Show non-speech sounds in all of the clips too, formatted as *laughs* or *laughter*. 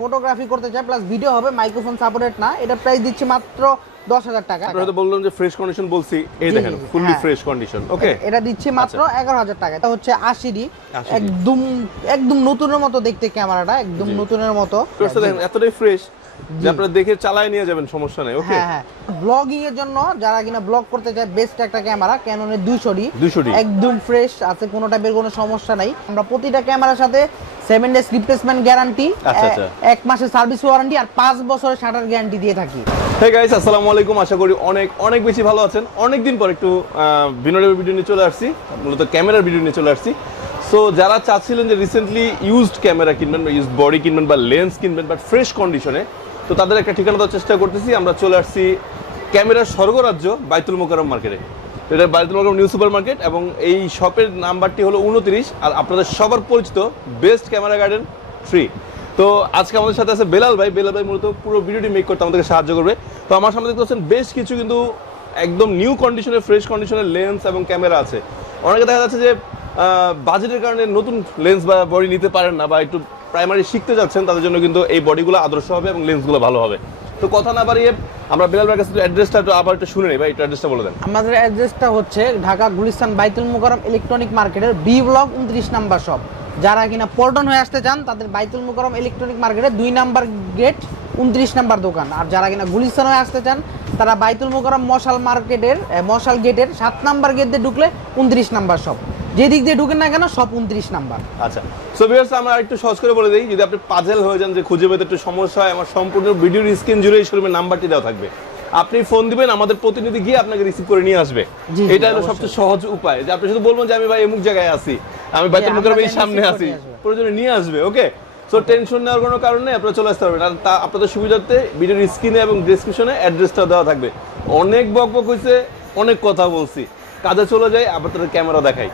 Photography করতে চায় plus video হবে মাইক্রোফোন সাপোর্টেড না এটা প্রাইস দিচ্ছি মাত্র দশ হাজার টাকা। আপনারা তো বললাম যে ফ্রেশ কন্ডিশন বলছি এই দেখেন ফুললি। ফ্রেশ কন্ডিশন ওকে এটা দিচ্ছি মাত্র আচ্ছা। এগারো হাজার টাকা। এটা হচ্ছে আশি ডি একদম একদম নতুনের মতো দেখতে ক্যামেরাটা একদম নতুনের মতো। এতটাই ফ্রেশ যে আপনারা দেখে চালায় নিয়ে যাবেন সমস্যা নেই ওকে হ্যাঁ হ্যাঁ। ব্লগিং এর জন্য যারা কিনা ব্লগ করতে চায় বেস্ট একটা ক্যামেরা ক্যাননের দুইশো ডি 200D একদম ফ্রেশ আছে কোনো টাইপের কোনো সমস্যা নাই। আমরা প্রতিটা ক্যামেরার সাথে সেভেন ডেজ রিপ্লেসমেন্ট গ্যারান্টি। এক মাসের সার্ভিস ওয়ারেন্টি আর পাঁচ বছরের শাটার গ্যারান্টি দিয়ে থাকি। হে গাইস আসসালামু আলাইকুম। আশা করি অনেক অনেক বেশি ভালো আছেন। অনেক দিন পর একটু বিনোদের ভিডিও নিয়ে চলে আসছি। মূলত ক্যামেরার ভিডিও নিয়ে চলে আসছি। সো যারা চাচ্ছিলেন যে রিসেন্টলি ইউজড ক্যামেরা কিনবেন বা ইউজড বডি কিনবেন বা লেন্স কিনবেন বাট ফ্রেশ কন্ডিশনে তো তাদের একটা ঠিকানা দেওয়ার চেষ্টা করতেছি। আমরা চলে আসছি ক্যামেরার স্বর্গরাজ্য বাইতুল মোকারম মার্কেটে। এটা বাইতুল মোকারম নিউ সুপার মার্কেট এবং এই শপের নাম্বারটি হলো উনত্রিশ আর আপনাদের সবার পরিচিত বেস্ট ক্যামেরা গার্ডেন ফ্রি তো আজকে আমাদের সাথে আছে বেলাল ভাই। বেলাল ভাই মূলত পুরো ভিডিওটি মেক করতে আমাদেরকে সাহায্য করবে। তো আমার সামনে দেখতে পাচ্ছেন বেশ কিছু কিন্তু একদম নিউ কন্ডিশনের ফ্রেশ কন্ডিশনের লেন্স এবং ক্যামেরা আছে। অনেকে দেখা যাচ্ছে যে বাজেটের কারণে নতুন লেন্স বা বডি নিতে পারেন না বা একটু প্রাইমারি শিখতে যাচ্ছেন, তাদের জন্য কিন্তু এই বডিগুলো আদর্শ হবে এবং লেন্সগুলো ভালো হবে। তো কথা না বাড়িয়ে আমরা বেলাল কাছে অ্যাড্রেসটা একটু আবার একটু শুনে নেই ভাই, একটু অ্যাড্রেসটা বলে দেন। আমাদের অ্যাড্রেসটা হচ্ছে ঢাকা গুলিস্তান বাইতুল মুকাররম ইলেকট্রনিক মার্কেটের বি ব্লক উনত্রিশ নাম্বার শপ যারা কিনা পল্টন হয়ে আসতে চান, তাদের বাইতুল মুকাররম ইলেকট্রনিক মার্কেটের দুই নাম্বার গেট উনত্রিশ নাম্বার দোকান। আর যারা কিনা গুলিস্তান হয়ে আসতে চান, তারা বাইতুল মুকাররম মশাল মার্কেটের মশাল গেটের সাত নাম্বার গেট দিয়ে ঢুকলে উনত্রিশ নাম্বার শপ যে দিক দিয়ে ঢুকেন না কেন সব উনত্রিশ নাম্বার। আচ্ছা। সো ভিউয়ার্স আমরা একটু সহজ করে বলে দিই যদি আপনি পাজেল হয়ে যান যে খুঁজে পেতে একটু সমস্যা হয় আমার সম্পূর্ণ ভিডিওর স্ক্রিন জুড়ে এই শোরুমের নাম্বারটি দেওয়া থাকবে। আপনি ফোন দিবেন আমাদের প্রতিনিধি গিয়ে আপনাকে রিসিভ করে নিয়ে আসবে। এটা হলো সবচেয়ে সহজ উপায়। যে আপনি শুধু বলবেন যে আমি ভাই অমুক জায়গায় আছি আমি বাইতুল মুকাররম এই সামনে আছি। প্রয়োজনে নিয়ে আসবে ওকে সো টেনশন নেওয়ার কোনো কারণ নেই আপনারা চলে আসতে পারবেন। আর তা আপনাদের সুবিধার্থে ভিডিওর স্ক্রিনে এবং ডেসক্রিপশনে অ্যাড্রেসটা দেওয়া থাকবে। অনেক বক বক হয়েছে অনেক কথা বলছি। কাজে চলে যাই আবার তাদের ক্যামেরা দেখাই।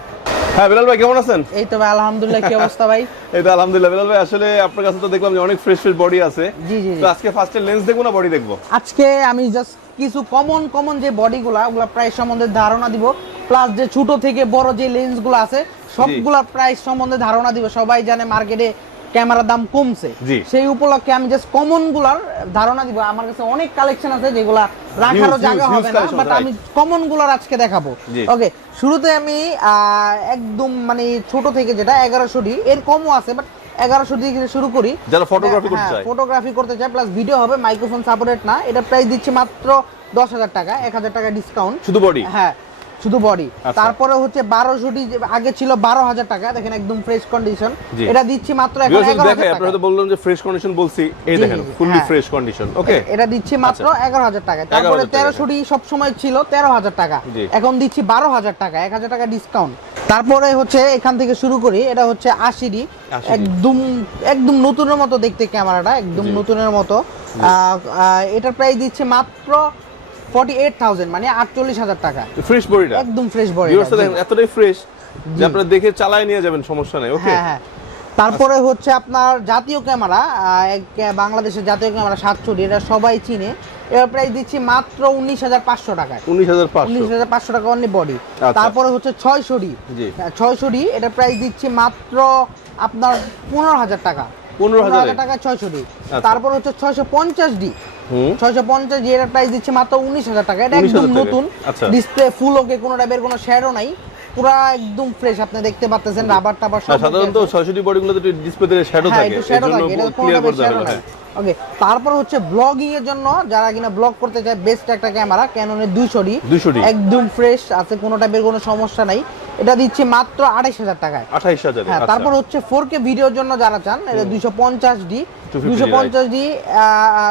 হ্যাঁ বিলাল ভাই কেমন আছেন? এই তো ভাই আলহামদুলিল্লাহ কি অবস্থা ভাই? *laughs* এই তো আলহামদুলিল্লাহ বিলাল ভাই আসলে আপনার কাছে তো দেখলাম যে অনেক ফ্রেশ ফ্রেশ বডি আছে। জি জি। তো আজকে ফার্স্টে লেন্স দেখব না বডি দেখব? আজকে আমি জাস্ট কিছু কমন কমন যে বডিগুলা ওগুলা প্রাইস সম্বন্ধে ধারণা দিব। প্লাস যে ছোট থেকে বড় যে লেন্সগুলো আছে সবগুলা প্রাইস সম্বন্ধে ধারণা দিব। সবাই জানে মার্কেটে ক্যামেরার দাম কমছে। সেই উপলক্ষে আমি জাস্ট কমনগুলার ধারণা দিব। আমার কাছে অনেক কালেকশন আছে যেগুলা রাখারও জায়গা হবে না বাট আমি কমনগুলার আজকে দেখাবো। ওকে শুরুতে আমি একদম মানে ছোট থেকে যেটা এগারোশো ডি এর কমও আছে বাট এগারোশো থেকে শুরু করি। যারা করতে হ্যাঁ, চায়। ফটোগ্রাফি করতে চায় প্লাস ভিডিও হবে মাইক্রোফোন সাপোর্টেড না এটা প্রাইস দিচ্ছি মাত্র দশ হাজার টাকা এক হাজার টাকা ডিসকাউন্ট শুধু বডি হ্যাঁ শুধু বডি। আচ্ছা। তারপরে হচ্ছে বারোশোটি আগে ছিল বারো হাজার টাকা দেখেন একদম ফ্রেশ কন্ডিশন এটা দিচ্ছি মাত্র বললাম যে ফ্রেশ কন্ডিশন বলছি এই দেখেন ফুললি। ফ্রেশ কন্ডিশন ওকে এটা দিচ্ছি মাত্র এগারো হাজার টাকা। তারপরে। তেরোশোটি সব সময় ছিল তেরো হাজার টাকা। এখন দিচ্ছি বারো হাজার টাকা এক হাজার টাকা ডিসকাউন্ট তারপরে হচ্ছে এখান থেকে শুরু করি এটা হচ্ছে আশি ডি 80D একদম একদম নতুনের মতো দেখতে ক্যামেরাটা একদম নতুনের মতো। এটার প্রাইস দিচ্ছে মাত্র ফর্টি এইট থাউজেন্ড মানে আটচল্লিশ হাজার টাকা। ফ্রেশ বডিটা একদম ফ্রেশ বডি ভিউয়ার্স দেখেন এতটাই ফ্রেশ যে আপনারা দেখে চালায় নিয়ে যাবেন সমস্যা নেই ওকে হ্যাঁ হ্যাঁ। তারপরে হচ্ছে আপনার জাতীয় ক্যামেরা বাংলাদেশের জাতীয় ক্যামেরা সাতশোটি এটা সবাই চিনে। এবার প্রাইস দিচ্ছি মাত্র উনিশ হাজার পাঁচশো টাকায়। উনিশ হাজার পাঁচশো। উনিশ হাজার পাঁচশো টাকা অনলি বডি আচ্ছা। তারপরে হচ্ছে ছয়শোটি জি। ছয়শোটি এটা প্রাইস দিচ্ছি মাত্র আপনার পনেরো হাজার টাকা। পনেরো হাজারে? টাকা ছয়শোটি আচ্ছা। তারপর হচ্ছে ছয়শো পঞ্চাশ ডি। ছয়শো পঞ্চাশ এটার প্রাইস দিচ্ছে মাত্র উনিশ হাজার টাকা। এটা 19,000 একদম নতুন। ডিসপ্লে ফুল ওকে কোনো টাইপের কোনো শেয়ারও নাই। পুরা একদম ফ্রেশ আপনি দেখতে পাচ্ছেন রাবার টাবার সব আর সাধারণত ছয়শটি বডিগুলোতে ডিসপ্লেতে শ্যাডো থাকে। এটা কোনো শ্যাডো নাই। ওকে তারপর হচ্ছে ব্লগিং এর জন্য যারা কিনা ব্লগ করতে চায় বেস্ট একটা ক্যামেরা ক্যাননের দুইশো ডি একদম ফ্রেশ আছে কোনো টাইপের কোনো সমস্যা নাই। এটা দিচ্ছে মাত্র আড়াইশ হাজার টাকায়। আঠাইশ হাজারে হ্যাঁ আচ্ছা। তারপর হচ্ছে ফোর কে ভিডিওর জন্য যারা চান এটা দুইশো পঞ্চাশ ডি 250D, দুইশো পঞ্চাশ ডি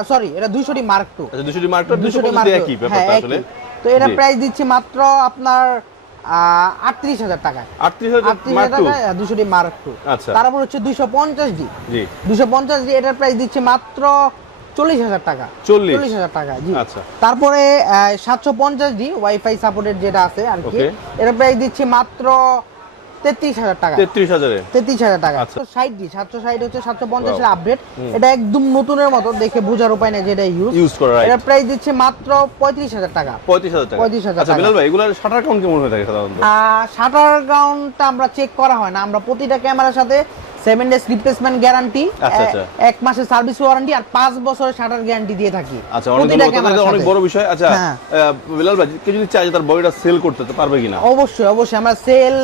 সরি এটা দুইশো ডি মার্ক টু দুশোটি মার্কটা দুশো 200 পঞ্চাশ মার্ক টু ব্যাপারটা হ্যাঁ আসলে একই। তো এটা প্রাইস দিচ্ছে মাত্র আপনার আটত্রিশ হাজার টাকায়। আটত্রিশ টাকায় মার্ক টু আচ্ছা। তারপর হচ্ছে দুইশো পঞ্চাশ ডি দুশো পঞ্চাশ ডি এটার প্রাইস দিচ্ছে মাত্র চল্লিশ হাজার টাকা। চল্লিশ। হাজার টাকা জি। আচ্ছা। তারপরে সাতশো পঞ্চাশ ডি ওয়াইফাই সাপোর্টেড যেটা আছে আর কি. এটার প্রাইস দিচ্ছে মাত্র তেত্রিশ হাজার টাকা। তেত্রিশ হাজারে? তেত্রিশ হাজার টাকা। ষাট ডি সাতশো ষাট হচ্ছে সাতশো পঞ্চাশের আপডেট এটা একদম নতুনের মতো দেখে বোঝার উপায় নেই যেটা ইউজ ইউজ করা রাইট প্রাইস দিচ্ছে মাত্র পঁয়ত্রিশ হাজার টাকা। পঁয়ত্রিশ হাজার টাকা। 35,000 টাকা। ভাই এগুলার শাটার কাউন্ট কেমন হয়ে থাকে সাধারণত? শাটার গ্রাউন্ডটা আমরা চেক করা হয় না। আমরা প্রতিটা ক্যামেরার সাথে সেভেন ডেজ রিপ্লেসমেন্ট গ্যারান্টি। এক মাসের সার্ভিস ওয়ারেন্টি আর পাঁচ বছরের শাটার গ্যারান্টি দিয়ে থাকি। আচ্ছা অনেক বড় বিষয়। আচ্ছা হ্যাঁ। বিলাল ভাই কেউ যদি চায় তার বডিটা সেল করতে পারবে কিনা? অবশ্যই অবশ্যই। আমরা সেল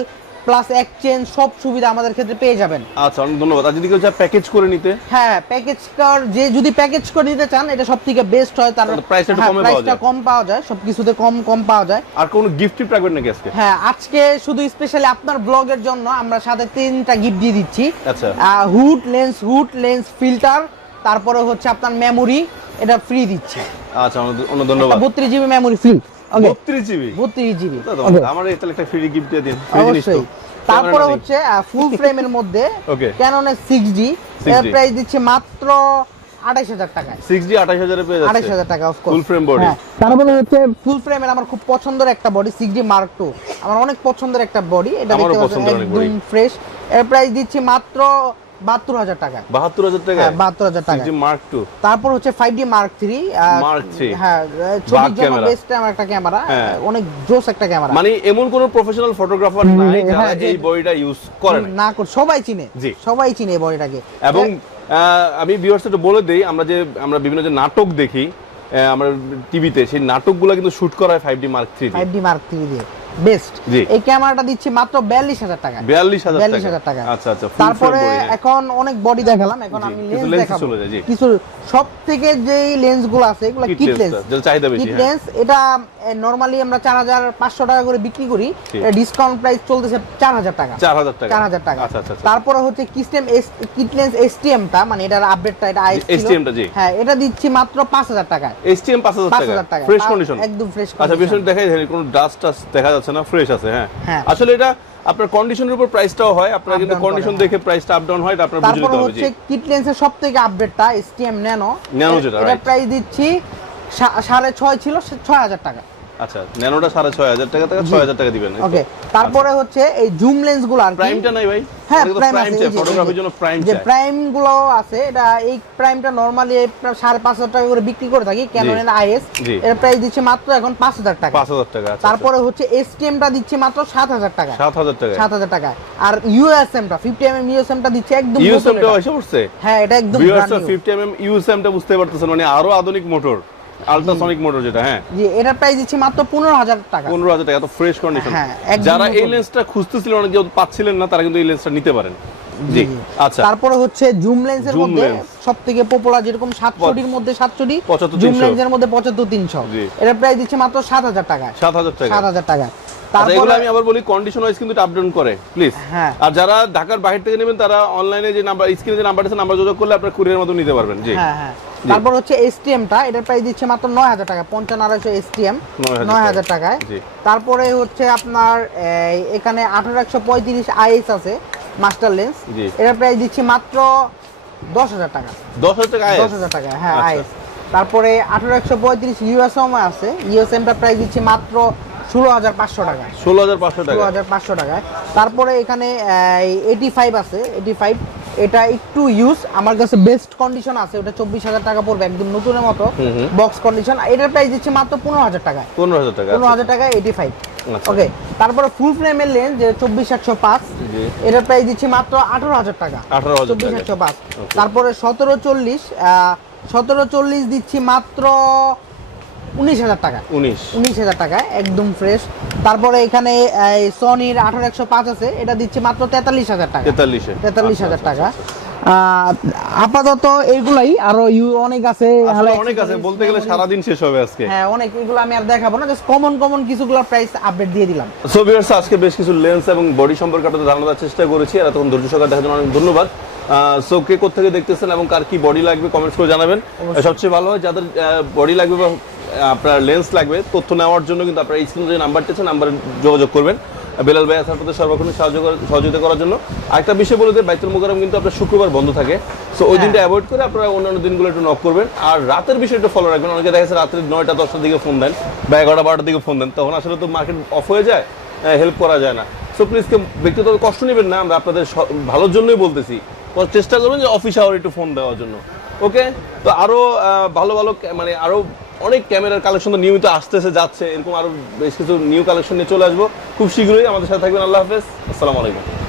প্লাস এক্সচেঞ্জ সব সুবিধা আমাদের ক্ষেত্রে পেয়ে যাবেন। আচ্ছা অনেক ধন্যবাদ। আর যদি কেউ চায় প্যাকেজ করে নিতে? হ্যাঁ প্যাকেজ কর যে যদি প্যাকেজ করে নিতে চান এটা সব থেকে বেস্ট হয় তার তাহলে price টা একটু হ্যাঁ, কমে পাওয়া যায়। কম পাওয়া যায় সবকিছুতে কম কম পাওয়া যায়। আর কোনো গিফট টিপ রাখবেন নাকি আজকে? হ্যাঁ আজকে শুধু স্পেশালি আপনার ব্লগের জন্য আমরা সাথে তিনটা গিফট দিয়ে দিচ্ছি। আচ্ছা। Hood lens hood lens filter তারপরে হচ্ছে আপনার মেমোরি এটা ফ্রি দিচ্ছে। আচ্ছা অনেক অনেক ধন্যবাদ। বত্রিশ জিবি মেমোরি ফ্রি ওকে বত্রিশ জিবি বত্রিশ জিবি আমার এই তাহলে একটা ফ্রি গিফট দিয়ে দিন free জিনিস তো। অবশ্যই তারপরে হচ্ছে ফুল ফ্রেমের মধ্যে জি 6G প্রাইস দিচ্ছে মাত্র আঠাইশ হাজার টাকায়। 6G 28000 এ পেয়ে যাচ্ছে। আঠাইশ হাজার টাকা frame body। হ্যাঁ, তারপরে হচ্ছে ফুল ফ্রেমের আমার খুব পছন্দের একটা বডি আমার অনেক পছন্দের একটা বডি এটা দেখতে পাচ্ছেন। একদম ফ্রেশ এর প্রাইস দিচ্ছি মাত্র বাহাত্তর হাজার টাকা। 72000 টাকা? হ্যাঁ বাহাত্তর হাজার টাকা। 6G Mark II তারপর হচ্ছে five D mark three Mark III হ্যাঁ ছবির জন্য বেস্ট একটা ক্যামেরা হ্যাঁ। অনেক জোস একটা ক্যামেরা মানে এমন কোন প্রফেশনাল ফটোগ্রাফার নাই যারা হ্যাঁ, যে- এই বডিটা ইউজ করে না। সবাই চিনে। সবাই চিনে এই বডিটাকে এবং আহ, আমি ভিউয়ার্স একটু বলে দেই আমরা যে আমরা বিভিন্ন যে নাটক দেখি আমরা টিভিতে সেই নাটকগুলো কিন্তু শুট করা হয় five D mark three five D mark three দিয়ে। বেস্ট। এই ক্যামেরাটা দিচ্ছি মাত্র বিয়াল্লিশ হাজার টাকা বিয়াল্লিশ হাজার টাকা আচ্ছা আচ্ছা তারপরে হ্যাঁ। এখন অনেক বডি দেখালাম এখন আমি লেন্স দেখাবো। কিছু সব থেকে যেই লেন্সগুলো আছে এগুলো কিট লেন্স কিট। লেন্স এটা নরমালি আমরা চার হাজার পাঁচশো টাকা করে বিক্রি করি। ডিসকাউন্ট প্রাইস চলতেছে চার হাজার টাকা। চার হাজার টাকা। চার হাজার টাকা। আচ্ছা আচ্ছা আচ্ছা। তারপরে হচ্ছে কিস্টেম কিট লেন্স এসটিএমটা মানে এটার আপডেটটা এটা জি। হ্যাঁ এটা দিচ্ছি মাত্র পাঁচ হাজার টাকায়। এসটিএম পাঁচ হাজার পাঁচ টাকা ফ্রেশ কন্ডিশন একদম ফ্রেশ আচ্ছা দেখাই কোনো ডাস্ট টাস্ট দেখা যাচ্ছে না? ফ্রেশ আছে হ্যাঁ। হ্যাঁ। আসলে এটা আপনার কন্ডিশনের উপর প্রাইসটাও হয়। আপনার যদি কিন্তু কন্ডিশন হ্যাঁ। দেখে প্রাইসটা আপ ডাউন হয় এটা আপনার বুঝে তারপরে নিতে হবে হচ্ছে কিট লেন্সের সবথেকে আপডেটটা এসটিএম ন্যানো ন্যানো যেটা, এটা প্রাইস দিচ্ছি সাড়ে ছয় ছিল ছয় হাজার টাকা। আচ্ছা ন্যানোটা সাড়ে ছয় হাজার টাকা থেকে ছয় হাজার টাকা দিবেন ওকে তারপরে হচ্ছে এই জুম লেন্সগুলো আর প্রাইমটা নাই ভাই। হ্যাঁ প্রাইম আছে ফটোগ্রাফির জন্য প্রাইম যে প্রাইমগুলো আছে এটা এই প্রাইমটা নরমালি সাড়ে পাঁচ হাজার টাকা করে বিক্রি করে থাকি ক্যানোনের আইএস এর প্রাইস দিচ্ছে মাত্র এখন পাঁচ হাজার টাকা। পাঁচ হাজার টাকা আচ্ছা, তারপরে হচ্ছে এসটিএমটা দিচ্ছে মাত্র সাত হাজার টাকা। সাত হাজার টাকা সাত হাজার টাকা আর ইউএসএমটা ফিফটি এম এম ইউএসএমটা দিচ্ছে একদম ইউএসএমটা এসে পড়ছে? হ্যাঁ এটা একদম ভিউয়ার্স brand new। 50 এমএম ইউএসএমটা বুঝতে পারতেছেন মানে আরও আধুনিক মোটর। আলট্রাসনিক মোটর যেটা হ্যাঁ। জি এটার প্রাইস দিচ্ছি মাত্র পনেরো হাজার টাকা। পনেরো হাজার টাকা তো ফ্রেশ কন্ডিশন হ্যাঁ, যারা এই লেন্সটা খুঁজতেছিলেন অনেক পাচ্ছিলেন না তারা কিন্তু এই লেন্সটা নিতে পারেন। জি আচ্ছা। তারপরে হচ্ছে জুম লেন্সের মধ্যে সবথেকে সব থেকে পপুলার যেরকম সাতশোটির মধ্যে সাতশোটি 75 জুম 300 লেন্সের মধ্যে পঁচাত্তর তিনশো। জি। এটার প্রাইস দিচ্ছে মাত্র সাত হাজার টাকা সাত হাজার টাকা সাত হাজার টাকা এগুলো তারপরে আমি আবার বলি কন্ডিশন ওয়াইজ কিন্তু আপ ডাউন করে প্লিজ হ্যাঁ। আর যারা ঢাকার বাইরে থেকে নেবেন তারা অনলাইনে যে নাম্বার স্ক্রিনে যে নাম্বার আছে নাম্বার যোগাযোগ করলে আপনার কুরিয়ার মতো নিতে পারবেন। জি। হ্যাঁ হ্যাঁ। তারপর হচ্ছে এসটিএমটা এটার প্রাইস দিচ্ছে মাত্র নয় হাজার টাকা পঞ্চান্ন আড়াইশো এসটিএম নয় হাজার টাকায়। তারপরে হচ্ছে আপনার এখানে আঠারো একশো পঁয়ত্রিশ আইএস আছে মাস্টার লেন্স। এটার প্রাইস দিচ্ছি মাত্র দশ হাজার টাকা। দশ হাজার টাকা দশ হাজার টাকা হ্যাঁ আচ্ছা। আইএস। তারপরে আঠারো একশো পঁয়ত্রিশ ইউএসএম আছে ইউএসএমটা প্রাইস দিচ্ছি মাত্র ষোলো হাজার পাঁচশো টাকা। ষোলো হাজার পাঁচশো ষোলো হাজার পাঁচশো টাকায় তারপরে এখানে এইটি ফাইভ আছে এইটি ফাইভ এটা একটু ইউজ আমার কাছে বেস্ট কন্ডিশন আছে ওটা চব্বিশ হাজার টাকা পড়বে একদম নতুনের মতো। বক্স কন্ডিশন এটার প্রাইস দিচ্ছে মাত্র পনেরো হাজার টাকা পনেরো হাজার টাকা পনেরো হাজার টাকা এইটি ফাইভ আচ্ছা। ওকে তারপরে ফুল ফ্রেমের লেন্স যে চব্বিশ একশো পাঁচ। এটার প্রাইস দিচ্ছি মাত্র আঠারো হাজার টাকা। 18,000 চব্বিশ একশো পাঁচ। তারপরে সতেরো চল্লিশ সতেরো চল্লিশ দিচ্ছি মাত্র উনিশ হাজার টাকা। উনিশ। উনিশ হাজার টাকায় একদম ফ্রেশ তারপরে এখানে সনির আঠারো একশো পাঁচ আছে। এটা দিচ্ছে মাত্র তেতাল্লিশ হাজার টাকা। তেতাল্লিশে। তেতাল্লিশ আচ্ছা, হাজার আচ্ছা, টাকা। আচ্ছা, আহ, আপাতত এইগুলাই আরও ইউ অনেক আছে। অনেক আছে বলতে গেলে। সারাদিন শেষ হবে আজকে। হ্যাঁ অনেক এগুলো আমি আর দেখাবো না। জাস্ট কমন কমন কিছুগুলো প্রাইস আপডেট দিয়ে দিলাম। সো ভিউয়ার্স আজকে বেশ কিছু লেন্স এবং বডি সম্পর্কে আপনাদের ধারণা চেষ্টা করেছি। আর তখন ধৈর্য সহকারে দেখার জন্য অনেক ধন্যবাদ। সো কে কোথেকে দেখতেছেন এবং কার কি বডি লাগবে কমেন্টস করে জানাবেন। সবচেয়ে ভালো হয় যাদের বডি লাগবে বা আপনার লেন্স লাগবে তথ্য নেওয়ার জন্য কিন্তু আপনার স্ক্রিনে যে নাম্বারটি আছে নাম্বারে যোগাযোগ করবেন। বেলাল ভাই আসার পথে সর্বক্ষণ সাহায্য সহযোগিতা করার জন্য। আরেকটা বিষয় বলে যে বাইতুল মোকারম কিন্তু আপনার শুক্রবার বন্ধ থাকে। সো ওই দিনটা অ্যাভয়েড করে আপনারা অন্যান্য দিনগুলো একটু নক করবেন। আর রাতের বিষয়টা ফলো রাখবেন। অনেকে দেখা যাচ্ছে রাত্রে নয়টা দশটার দিকে ফোন দেন বা এগারোটা বারোটার দিকে ফোন দেন। তখন আসলে তো মার্কেট অফ হয়ে যায় হেল্প করা যায় না। সো প্লিজ ব্যক্তিগত কষ্ট নেবেন না। আমরা আপনাদের ভালোর জন্যই বলতেছি। চেষ্টা করবেন যে অফিস আওয়ার একটু ফোন দেওয়ার জন্য। ওকে তো আরও ভালো ভালো মানে আরও অনেক ক্যামেরার কালেকশন তো নিয়মিত আসতেছে, যাচ্ছে। এরকম আরও বেশ কিছু নিউ কালেকশন নিয়ে চলে আসব। খুব শীঘ্রই আমাদের সাথে থাকবেন। আল্লাহ হাফেজ। আসসালামু আলাইকুম।